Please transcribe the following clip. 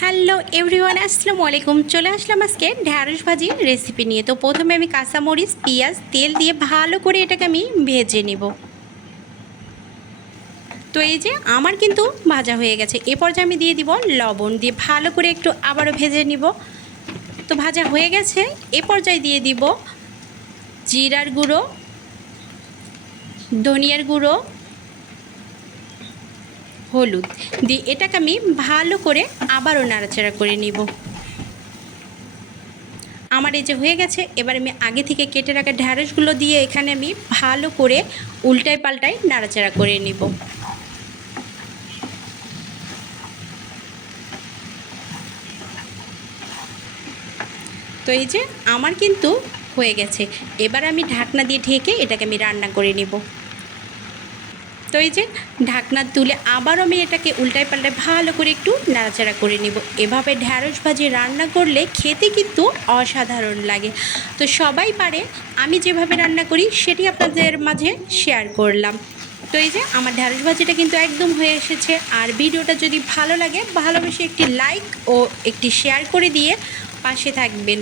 Hello everyone, আসসালামু আলাইকুম। চলে আসলাম আজকে ঢ্যাঁড়স ভাজির রেসিপি নিয়ে। তো প্রথমে আমি কাঁচামরিচ, পেঁয়াজ, তেল দিয়ে ভালো করে এটাকে আমি ভেজে নিব। তো এই যে আমার কিন্তু ভাজা হয়ে গেছে। এ পর্যায়ে আমি দিয়ে দিব লবণ, দিয়ে ভালো করে একটু আবারও ভেজে নিব। তো ভাজা হয়ে গেছে। এ পর্যায়ে দিয়ে দিব জিরার গুঁড়ো, ধনিয়ার গুঁড়ো, হলুদ দিয়ে এটাকে আমি ভালো করে আবারও নাড়াচাড়া করে নিব। আমার এই যে হয়ে গেছে। এবার আমি আগে থেকে কেটে রাখা ঢ্যাঁড়সগুলো দিয়ে এখানে আমি ভালো করে উল্টায় পাল্টায় নাড়াচাড়া করে নিব। তো এই যে আমার কিন্তু হয়ে গেছে। এবার আমি ঢাকনা দিয়ে ঢেকে এটাকে আমি রান্না করে নিব। তো এই যে ঢাকনা তুলে আবারও আমি এটাকে উল্টায় পাল্টায় ভালো করে একটু নাড়াচাড়া করে নিব। এভাবে ঢ্যাঁড়স ভাজি রান্না করলে খেতে কিন্তু অসাধারণ লাগে। তো সবাই পারে, আমি যেভাবে রান্না করি সেটি আপনাদের মাঝে শেয়ার করলাম। তো এই যে আমার ঢ্যাঁড়স ভাজিটা কিন্তু একদম হয়ে এসেছে। আর ভিডিওটা যদি ভালো লাগে ভালোবেসে একটি লাইক ও একটি শেয়ার করে দিয়ে পাশে থাকবেন।